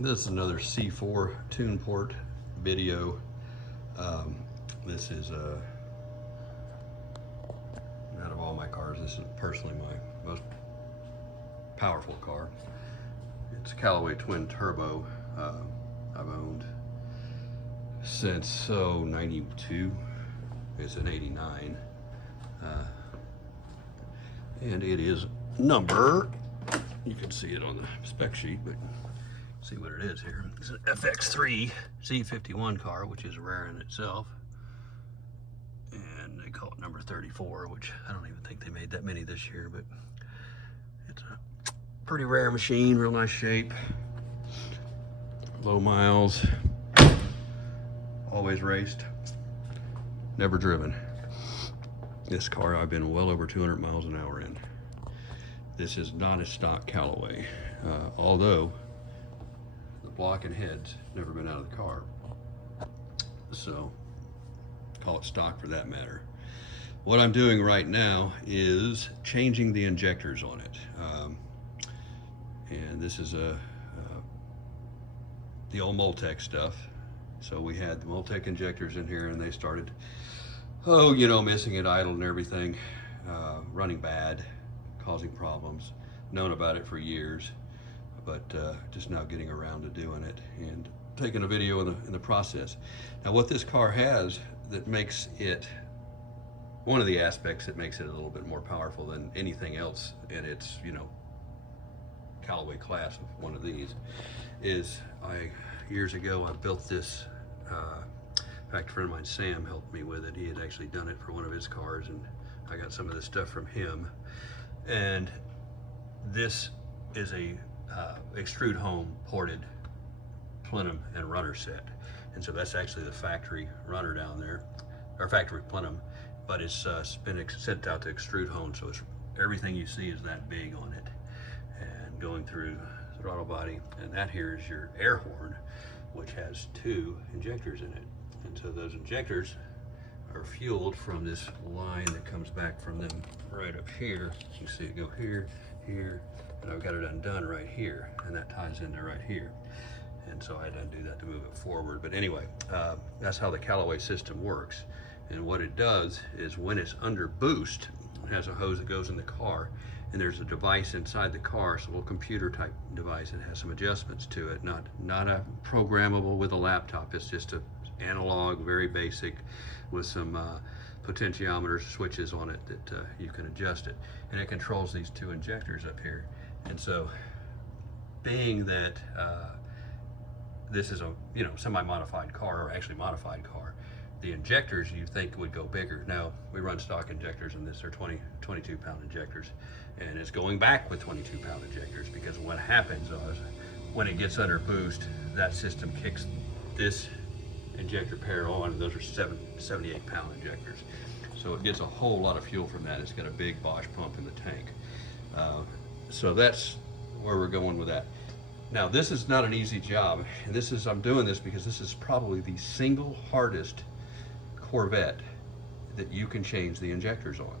This is another C4 tune port video. This is out of all my cars, this is personally my most powerful car. It's a Callaway twin turbo. I've owned since 92. It's an 89. And it is number, you can see it on the spec sheet, but see what it is here. It's an FX3 Z51 car, which is rare in itself. And they call it number 34, which I don't even think they made that many this year, but it's a pretty rare machine, real nice shape. Low miles, always raced, never driven. This car I've been well over 200 miles an hour in. This is not a stock Callaway, although the block and head's never been out of the car. So call it stock for that matter. What I'm doing right now is changing the injectors on it. And this is the old Multec stuff. So we had the Multec injectors in here and they started, missing it, idle and everything, running bad, causing problems. Known about it for years, but just now getting around to doing it and taking a video in the process. Now what this car has that makes it, one of the aspects that makes it a little bit more powerful than anything else in its, Callaway class of one of these, is years ago I built this, in fact a friend of mine, Sam, helped me with it. He had actually done it for one of his cars and I got some of this stuff from him. And this is a extrude home ported plenum and runner set. And so that's actually the factory runner down there, or factory plenum, but it's been sent out to extrude home. So it's, everything you see is that big on it. And going through the throttle body, and that here is your air horn, which has 2 injectors in it. And so those injectors are fueled from this line that comes back from them right up here. You see it go here, here, and I've got it undone right here, and that ties into right here. And so I had to undo that to move it forward. But anyway, that's how the Callaway system works. And what it does is when it's under boost, it has a hose that goes in the car, and there's a device inside the car, so a little computer type device. It has some adjustments to it, not a programmable with a laptop. It's just a analog, very basic, with some potentiometer switches on it that you can adjust it, and it controls these 2 injectors up here. And so being that this is a semi-modified car, or actually modified car, the injectors you think would go bigger. Now we run stock injectors in this, they're 22 pound injectors, and it's going back with 22 pound injectors, because what happens is when it gets under boost, that system kicks this injector pair on, and those are 78 pound injectors. So it gets a whole lot of fuel from that. It's got a big Bosch pump in the tank. So that's where we're going with that. Now this is not an easy job, and I'm doing this because this is probably the single hardest Corvette that you can change the injectors on.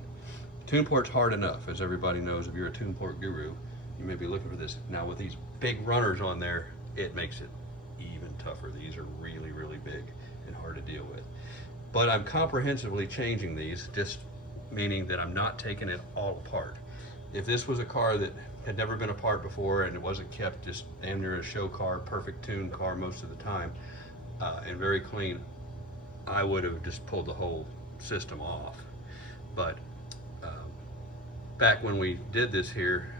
Tune port's hard enough, as everybody knows. If you're a tune port guru, you may be looking for this. Now with these big runners on there, it makes it even tougher. These are really, really big and hard to deal with. But I'm comprehensively changing these, just meaning that I'm not taking it all apart. If this was a car that had never been apart before and it wasn't kept, just damn near a show car, perfect tuned car most of the time, and very clean, I would have just pulled the whole system off. But back when we did this here,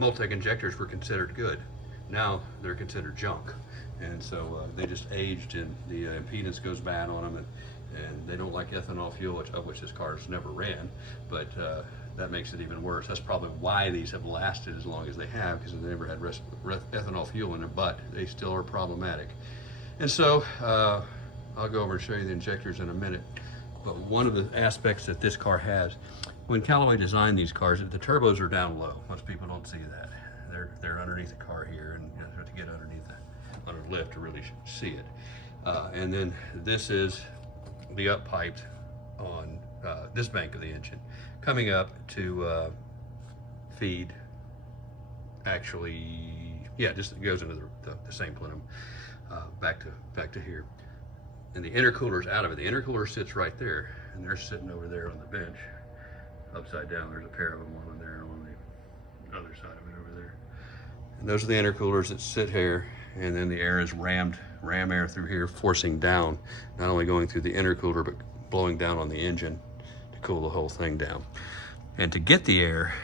Multec injectors were considered good. Now they're considered junk, and so they just aged, and the impedance goes bad on them, and they don't like ethanol fuel, of which this car's never ran, but that makes it even worse. That's probably why these have lasted as long as they have, because they never had ethanol fuel in them, but they still are problematic. And so I'll go over and show you the injectors in a minute. But one of the aspects that this car has, when Callaway designed these cars, the turbos are down low. Most people don't see that. They're underneath the car here, and you have to get underneath under lift to really see it. And then this is the up piped on this bank of the engine, coming up to feed actually Yeah, just it goes into the same plenum, back to here. And the intercooler's out of it. The intercooler sits right there, and they're sitting over there on the bench, upside down. There's a pair of them, one there and one on the other side of it over there. And those are the intercoolers that sit here, and then the air is ram air through here, forcing down, not only going through the intercooler, but blowing down on the engine to cool the whole thing down. And to get the air,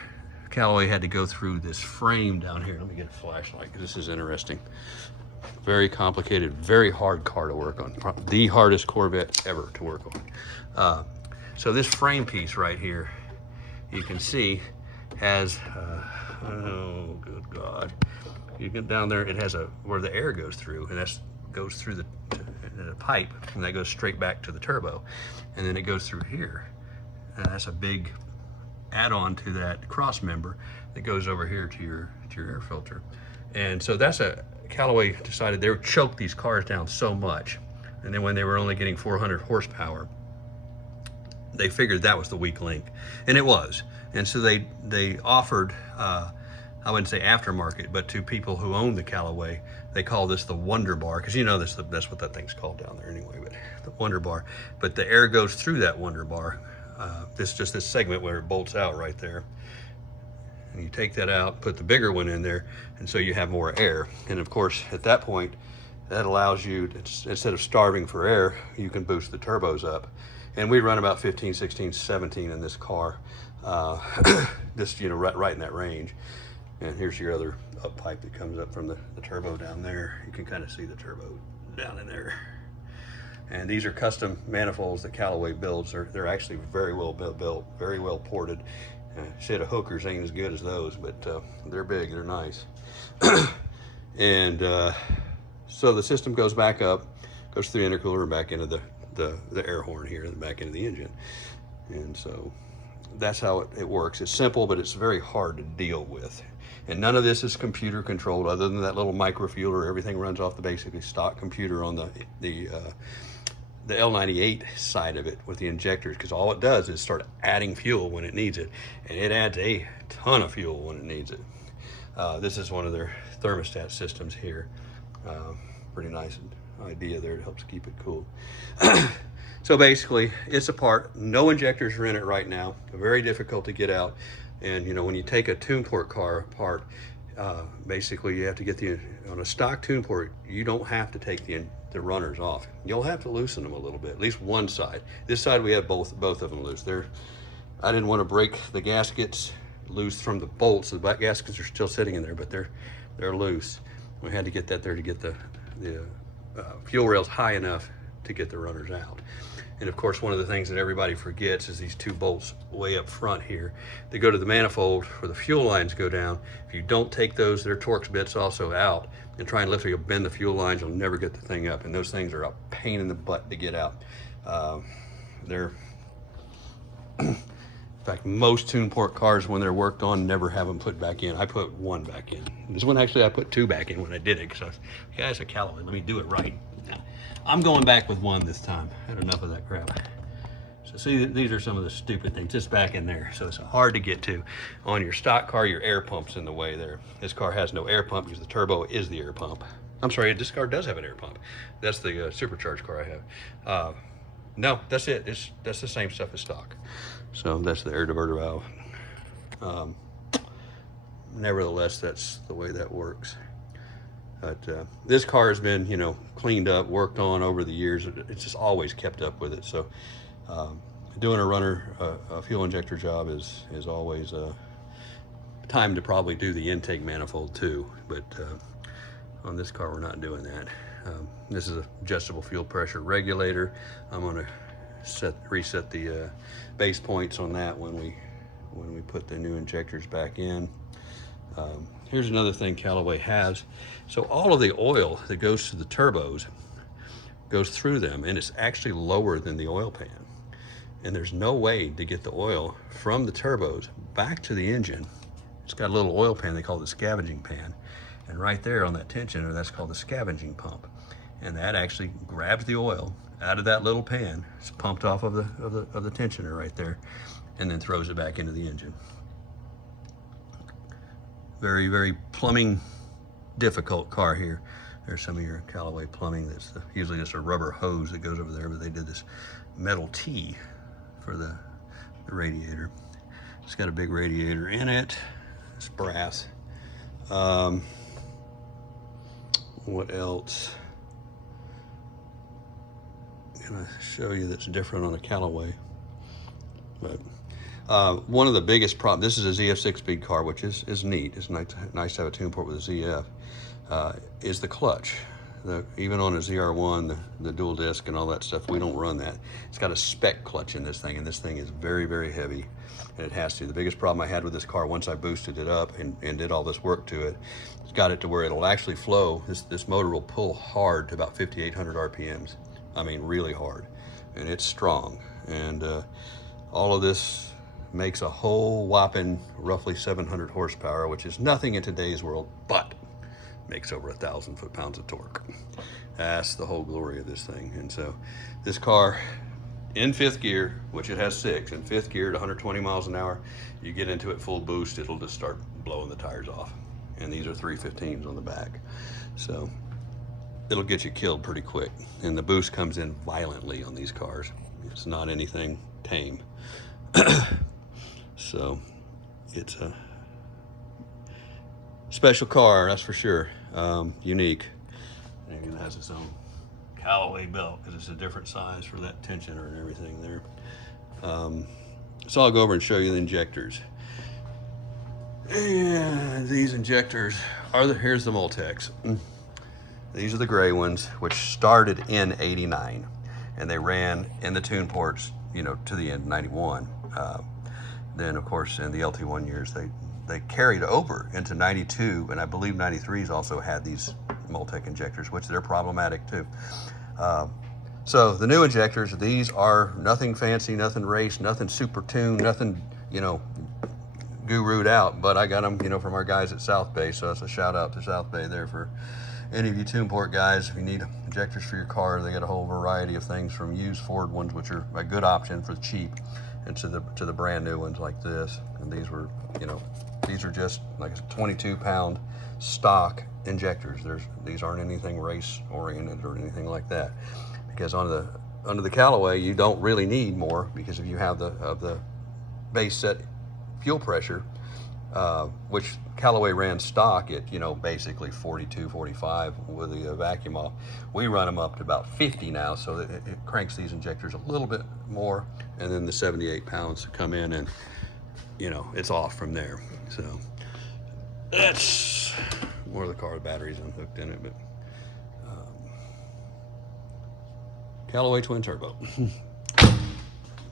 Callaway had to go through this frame down here. Let me get a flashlight, because this is interesting. Very complicated, very hard car to work on. The hardest Corvette ever to work on. So this frame piece right here, you can see has, oh good God. You get down there, it has where the air goes through, and that goes through the pipe, and that goes straight back to the turbo. And then it goes through here, and that's a big add-on to that cross member that goes over here to your air filter. And so Callaway decided they would choke these cars down so much, and then when they were only getting 400 horsepower, they figured that was the weak link, and it was. And so they offered, I wouldn't say aftermarket, but to people who own the Callaway, they call this the Wonder Bar, because you know that's what that thing's called down there anyway, but the Wonder Bar. But the air goes through that Wonder Bar. This segment where it bolts out right there. And you take that out, put the bigger one in there, and so you have more air. And of course, at that point, that allows you, instead of starving for air, you can boost the turbos up. And we run about 15, 16, 17 in this car, just right in that range. And here's your other up pipe that comes up from the turbo down there. You can kind of see the turbo down in there. And these are custom manifolds that Callaway builds. They're actually very well built, very well ported. Shit, a Hooker's ain't as good as those, but they're big, they're nice. And so the system goes back up, goes through the intercooler and back into the air horn here and back into the engine. And so that's how it works. It's simple, but it's very hard to deal with. And none of this is computer controlled, other than that little microfueler. Everything runs off the basically stock computer on the L98 side of it with the injectors, because all it does is start adding fuel when it needs it, and it adds a ton of fuel when it needs it. This is one of their thermostat systems here. Pretty nice idea there. It helps keep it cool. So basically, it's apart. No injectors are in it right now. Very difficult to get out. And when you take a tune port car apart, basically you have to get on a stock tune port, you don't have to take the runners off. You'll have to loosen them a little bit, at least one side. This side we have both of them loose. I didn't want to break the gaskets loose from the bolts. The gaskets are still sitting in there, but they're loose. We had to get that there to get the fuel rails high enough to get the runners out. And of course, one of the things that everybody forgets is these two bolts way up front here. They go to the manifold where the fuel lines go down. If you don't take those, their Torx bits also out, and try and lift it, you'll bend the fuel lines, you'll never get the thing up. And those things are a pain in the butt to get out. In fact, most tune port cars, when they're worked on, never have them put back in. I put one back in. This one, actually, I put two back in when I did it, because I was, guys, a Callaway, let me do it right. I'm going back with one this time. I had enough of that crap. So see, these are some of the stupid things just back in there. So it's hard to get to. On your stock car, your air pump's in the way there. This car has no air pump because the turbo is the air pump. I'm sorry, this car does have an air pump. That's the supercharged car I have. No, that's it. That's the same stuff as stock. So that's the air diverter valve. Nevertheless, that's the way that works. But this car has been, cleaned up, worked on over the years. It's just always kept up with it. So doing a fuel injector job is always time to probably do the intake manifold too. But on this car, we're not doing that. This is an adjustable fuel pressure regulator. I'm going to reset the base points on that when we put the new injectors back in. Here's another thing Callaway has. So all of the oil that goes to the turbos goes through them, and it's actually lower than the oil pan. And there's no way to get the oil from the turbos back to the engine. It's got a little oil pan, they call it the scavenging pan. And right there on that tensioner, that's called the scavenging pump. And that actually grabs the oil out of that little pan. It's pumped off of the tensioner right there, and then throws it back into the engine. Very, very plumbing difficult car here. There's some of your Callaway plumbing that's usually just a rubber hose that goes over there, but they did this metal T for the radiator. It's got a big radiator in it. It's brass. What else? I'm gonna show you that's different on a Callaway. But one of the biggest problems, this is a ZF 6-speed car, which is neat. It's nice to have a tune port with a ZF, is the clutch. Even on a ZR1, the dual disc and all that stuff, we don't run that. It's got a spec clutch in this thing, and this thing is very, very heavy, and it has to. The biggest problem I had with this car, once I boosted it up and did all this work to it, got it to where it'll actually flow. This motor will pull hard to about 5,800 RPMs. I mean, really hard, and it's strong. And all of this makes a whole whopping roughly 700 horsepower, which is nothing in today's world, but makes over 1,000 foot-pounds of torque. That's the whole glory of this thing. And so this car in 5th gear, which it has 6, in 5th gear at 120 miles an hour, you get into it full boost, it'll just start blowing the tires off. And these are 315s on the back. So it'll get you killed pretty quick. And the boost comes in violently on these cars. It's not anything tame. So it's a special car, that's for sure. Unique. And it has its own Callaway belt because it's a different size for that tensioner and everything there. So I'll go over and show you the injectors. And these injectors are here's the Multecs. These are the gray ones, which started in '89, and they ran in the tune ports, you know, to the end, '91. Then, of course, in the LT1 years, they carried over into '92, and I believe '93's also had these Multec injectors, which they're problematic too. So the new injectors, these are nothing fancy, nothing race, nothing super tuned, nothing, you know, guru'd out, but I got them, you know, from our guys at South Bay, so it's a shout out to South Bay there for any of you tune port guys. If you need injectors for your car, they got a whole variety of things, from used Ford ones, which are a good option for cheap, and to the brand new ones like this. And these were, you know, these are just like a 22-pound stock injectors. These aren't anything race oriented or anything like that, because under the Callaway you don't really need more, because if you have the base set fuel pressure, which Callaway ran stock at, you know, basically 42, 45 with the vacuum off. We run them up to about 50 now, so it cranks these injectors a little bit more, and then the 78 pounds come in, and, you know, it's off from there. So that's more of the car. The batteries unhooked in it, but Callaway twin turbo.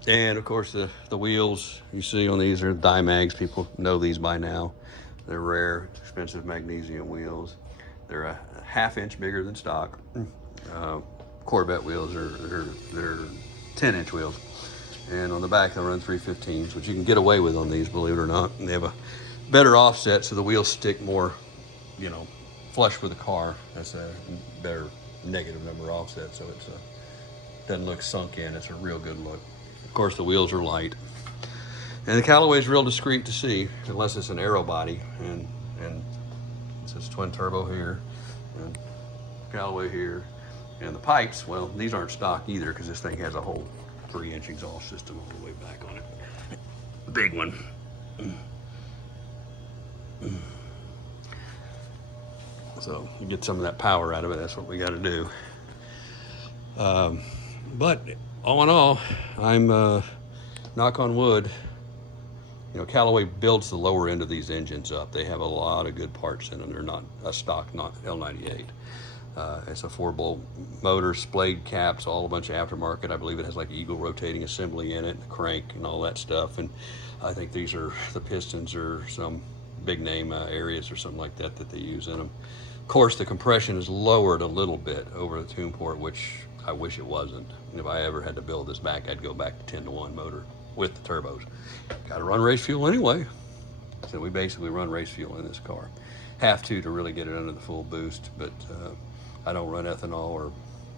And of course the wheels you see on these are Dymags. People know these by now. They're rare, expensive magnesium wheels. They're a ½ inch bigger than stock. Corvette wheels they're 10-inch wheels. And on the back they run 315s, which you can get away with on these, believe it or not. And they have a better offset, so the wheels stick more, you know, flush with the car. That's a better negative number offset, so it's doesn't look sunk in. It's a real good look. Of course, the wheels are light, and the Callaway's real discreet to see, unless it's an aero body, and it says twin turbo here, and Callaway here, and the pipes. Well, these aren't stock either, because this thing has a whole 3-inch exhaust system all the way back on it. Big one. So you get some of that power out of it. That's what we got to do. But all in all, I'm knock on wood, you know, Callaway builds the lower end of these engines up. They have a lot of good parts in them. They're not a stock, not L98. It's a 4-bolt motor, splayed caps, all a bunch of aftermarket. I believe it has like Eagle rotating assembly in it, the crank and all that stuff. And I think these are the pistons or some big name areas or something like that they use in them. Of course, the compression is lowered a little bit over the tune port, which I wish it wasn't. If I ever had to build this back, I'd go back to 10-to-1 motor with the turbos. Got to run race fuel anyway. So we basically run race fuel in this car. Have to really get it under the full boost, but I don't run ethanol or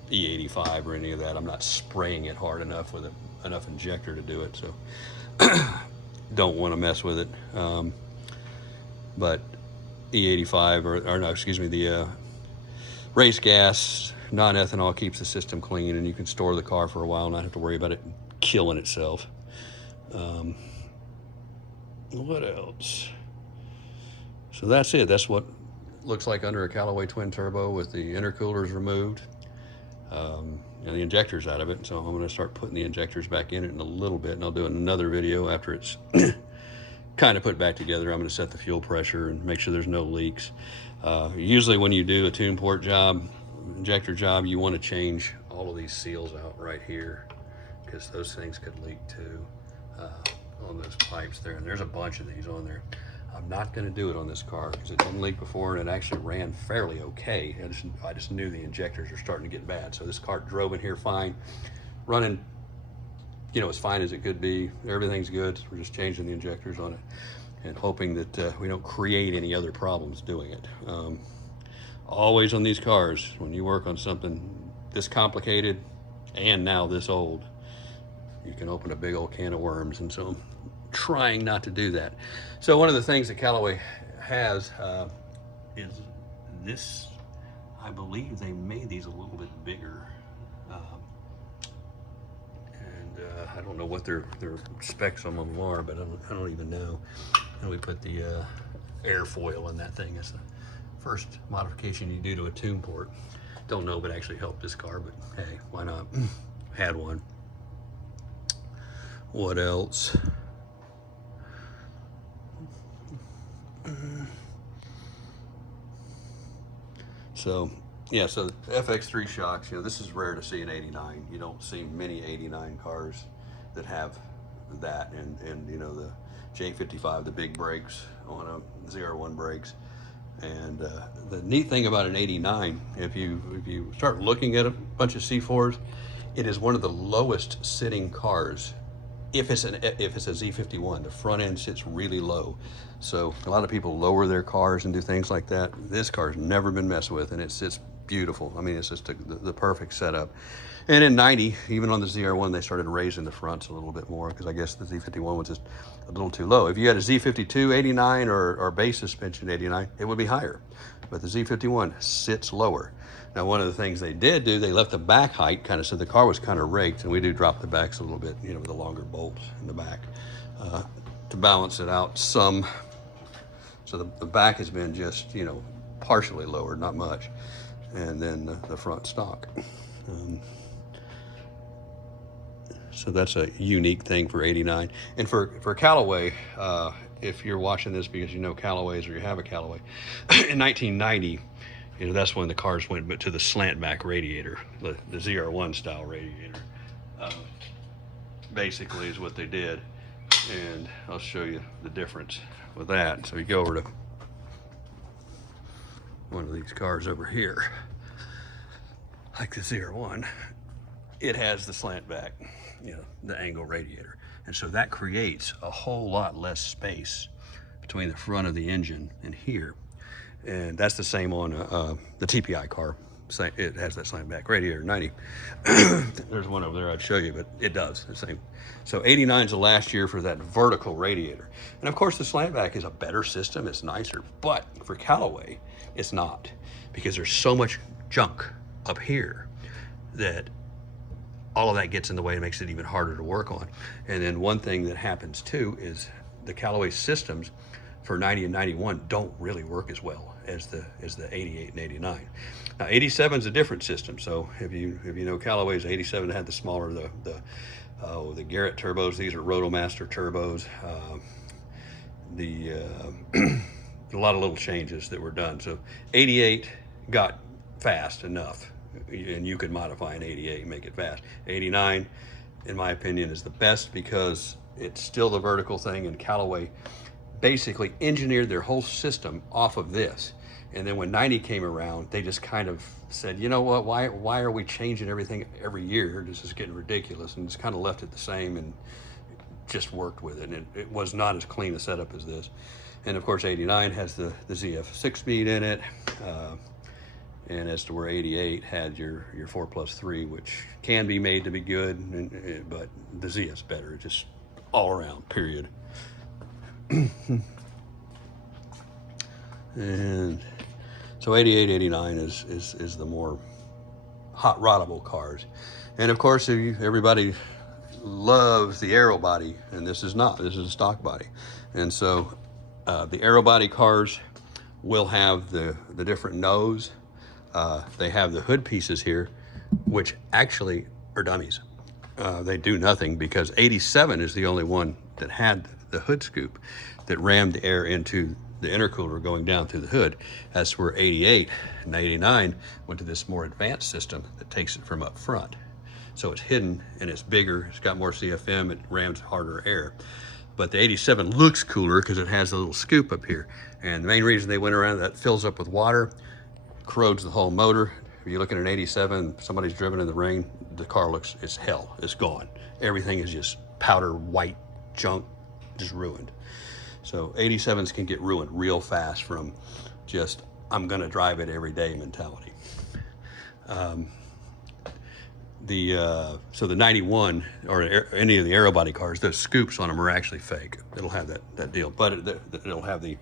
E85 or any of that. I'm not spraying it hard enough with enough injector to do it, so don't want to mess with it. But E85 or no, excuse me, the race gas, non-ethanol keeps the system clean, and you can store the car for a while and not have to worry about it killing itself. What else? So that's it. That's what looks like under a Callaway twin turbo with the intercoolers removed, and the injectors out of it. So I'm going to start putting the injectors back in it in a little bit, and I'll do another video after it's kind of put back together. I'm going to set the fuel pressure and make sure there's no leaks. Usually when you do a tune port job, injector job, you want to change all of these seals out right here, because those things could leak too, on those pipes there. And there's a bunch of these on there. I'm not going to do it on this car because it didn't leak before, and it actually ran fairly okay. I just knew the injectors are starting to get bad. So this car drove in here fine, running, you know, as fine as it could be. Everything's good. We're just changing the injectors on it and hoping that we don't create any other problems doing it. Always on these cars, when you work on something this complicated and now this old, you can open a big old can of worms, and so I'm trying not to do that. So one of the things that Callaway has is this. I believe they made these a little bit bigger, and I don't know what their specs on them are, but I don't even know. And we put the airfoil in that thing. It's the first modification you do to a tune port. Don't know if it actually helped this car, but hey, why not? Had one. What else? So yeah, so FX3 shocks, you know, this is rare to see in 89. You don't see many 89 cars that have that, and you know, the J55, the big brakes on a ZR1 brakes. And the neat thing about an 89, if you start looking at a bunch of C4s, it is one of the lowest sitting cars. If it's a Z51, the front end sits really low. So a lot of people lower their cars and do things like that. This car's never been messed with, and it sits beautiful. I mean, it's just the perfect setup. And in 90, even on the ZR1, they started raising the fronts a little bit more, because I guess the Z51 was just a little too low. If you had a Z52 89 or base suspension 89, it would be higher. But the Z51 sits lower. Now, one of the things they did do, they left the back height kind of, so the car was kind of raked, and we do drop the backs a little bit, you know, with the longer bolts in the back to balance it out some. So the back has been just, you know, partially lowered, not much, and then the front stock. So that's a unique thing for 89. And for Callaway, if you're watching this because you know Callaways or you have a Callaway, in 1990, you know, that's when the cars went to the slant back radiator, the ZR1 style radiator, basically is what they did. And I'll show you the difference with that. So you go over to one of these cars over here, like the ZR1, it has the slant back, you know, the angle radiator. And so that creates a whole lot less space between the front of the engine and here. And that's the same on the TPI car. It has that slant back radiator, 90. There's one over there I'd show you, but it does the same. So 89 is the last year for that vertical radiator. And of course the slant back is a better system, it's nicer, but for Callaway, it's not, because there's so much junk up here that all of that gets in the way and makes it even harder to work on. And then one thing that happens too is the Callaway systems for 90 and 91 don't really work as well as the 88 and 89. Now 87 is a different system. So if you know Callaway's 87 had the smaller the Garrett turbos. These are Rotomaster turbos. A lot of little changes that were done. So 88 got fast enough, and you could modify an 88 and make it fast. 89, in my opinion, is the best because it's still the vertical thing, and Callaway basically engineered their whole system off of this. And then when 90 came around, they just kind of said, you know what, why are we changing everything every year? This is getting ridiculous, and just kind of left it the same and just worked with it. And it was not as clean a setup as this. And of course 89 has the ZF 6-speed in it. And as to where 88 had your 4+3, which can be made to be good, but the ZF's better, just all around, period. And so 88, 89 is the more hot roddable cars. And of course, everybody loves the aero body, and this is not. This is a stock body. And so the aero body cars will have the different nose. They have the hood pieces here, which actually are dummies. They do nothing because 87 is the only one that had the hood scoop that rammed the air into the intercooler going down through the hood. That's where 88 and 89 went to this more advanced system that takes it from up front. So it's hidden and it's bigger, it's got more CFM, it rams harder air. But the 87 looks cooler because it has a little scoop up here. And the main reason they went around, that fills up with water, corrodes the whole motor. If you look at an 87, somebody's driven in the rain, the car looks, it's hell, it's gone. Everything is just powder white junk, just ruined. So 87s can get ruined real fast from just, I'm gonna drive it every day mentality. So the 91 or any of the aero body cars, those scoops on them are actually fake. It'll have that deal, but it'll have the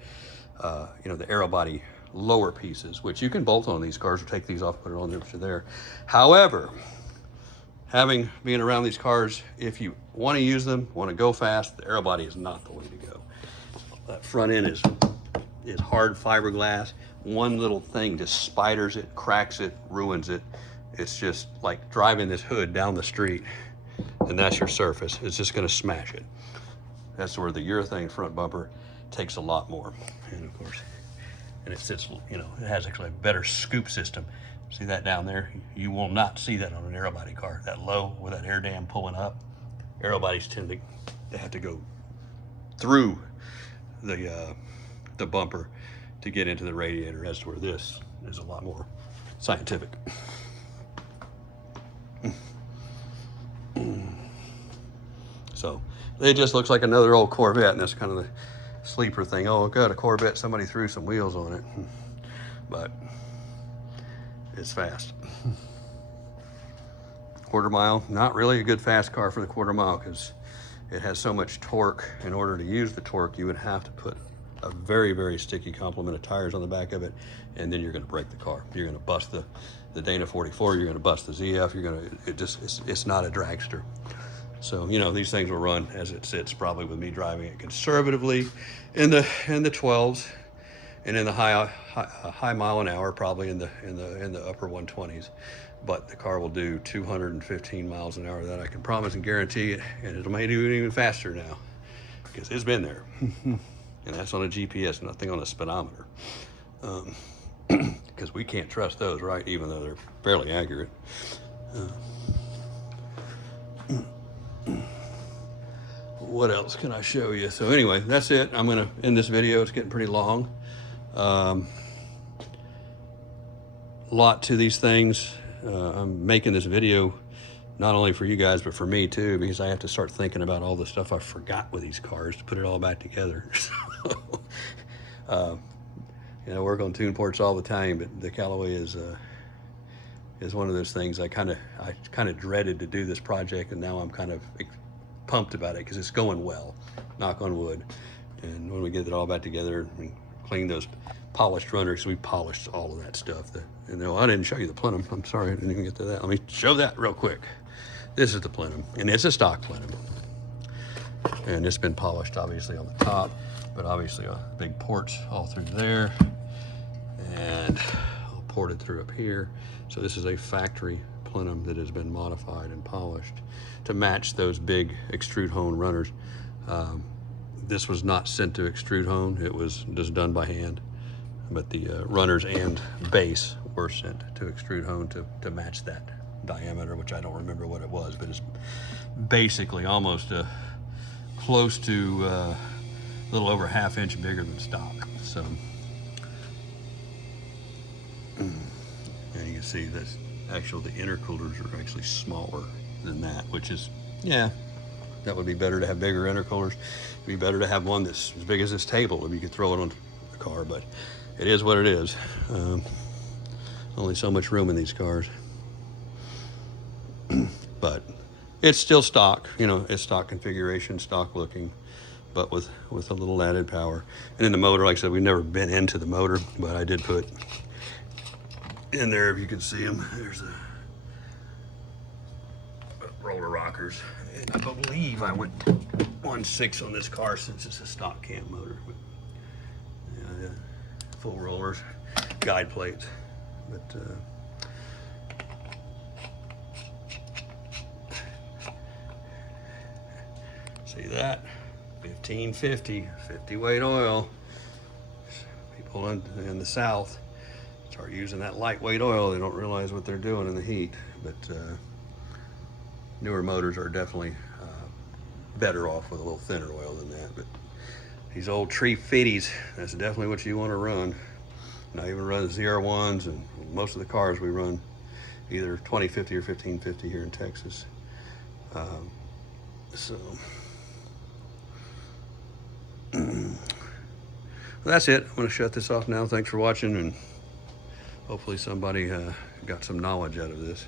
the aero body lower pieces, which you can bolt on these cars or take these off, put it on there. However, being around these cars, if you want to use them, want to go fast, the aero body is not the way to go. That front end is hard fiberglass. One little thing just spiders it, cracks it, ruins it. It's just like driving this hood down the street, and that's your surface. It's just gonna smash it. That's where the urethane front bumper takes a lot more. And of course, and it sits, it has actually a better scoop system. See that down there? You will not see that on an aero body car. That low with that air dam pulling up. Aero bodies tend to have to go through the bumper to get into the radiator, as to where this is a lot more scientific. So it just looks like another old Corvette, and that's kind of the sleeper thing. Oh, God, a Corvette, somebody threw some wheels on it. But it's fast. Quarter mile, not really a good fast car for the quarter mile because it has so much torque. In order to use the torque, you would have to put a very, very sticky complement of tires on the back of it, and then you're going to break the car. You're going to bust the Dana 44, you're going to bust the ZF, it's not a dragster. So, these things will run as it sits, probably with me driving it conservatively in the 12s, and in the high mile an hour, probably in the upper 120s. But the car will do 215 miles an hour. That I can promise and guarantee it, and it may do it even faster now because it's been there. And that's on a GPS, nothing on a speedometer. Because we can't trust those, right? Even though they're fairly accurate. What else can I show you? So anyway, that's it. I'm gonna end this video. It's getting pretty long. Lot to these things. I'm making this video not only for you guys, but for me too, because I have to start thinking about all the stuff I forgot with these cars to put it all back together. I work on tune ports all the time, but the Callaway is one of those things I kind of dreaded to do this project, and now I'm kind of pumped about it because it's going well, knock on wood. And when we get it all back together and clean those polished runners, we polished all of that stuff. And I didn't show you the plenum. I'm sorry, I didn't even get to that. Let me show that real quick. This is the plenum, and it's a stock plenum. And it's been polished obviously on the top, but obviously big ports all through there, and all ported through up here. So this is a factory plenum that has been modified and polished to match those big extrude hone runners. This was not sent to extrude hone, it was just done by hand. But the runners and base were sent to extrude hone to match that diameter, which I don't remember what it was, but it's basically almost close to a little over ½ inch bigger than stock. So, and you can see that the intercoolers are actually smaller than that, which is, yeah, that would be better to have bigger intercoolers. It'd be better to have one that's as big as this table if you could throw it on the car, but it is what it is. Only so much room in these cars. But it's still stock, it's stock configuration, stock looking. but with a little added power. And then the motor, like I said, we've never been into the motor, but I did put in there, if you can see them, there's a roller rockers. And I believe I went 1.6 on this car since it's a stock cam motor. But, yeah, full rollers, guide plates. But see that? 1550, 50 weight oil. People in the South start using that lightweight oil. They don't realize what they're doing in the heat. But newer motors are definitely better off with a little thinner oil than that. But these old tree fitties, that's definitely what you want to run. And I even run the ZR1s, and most of the cars we run either 2050 or 1550 here in Texas. So well, that's it. I'm going to shut this off now. Thanks for watching, and hopefully somebody got some knowledge out of this.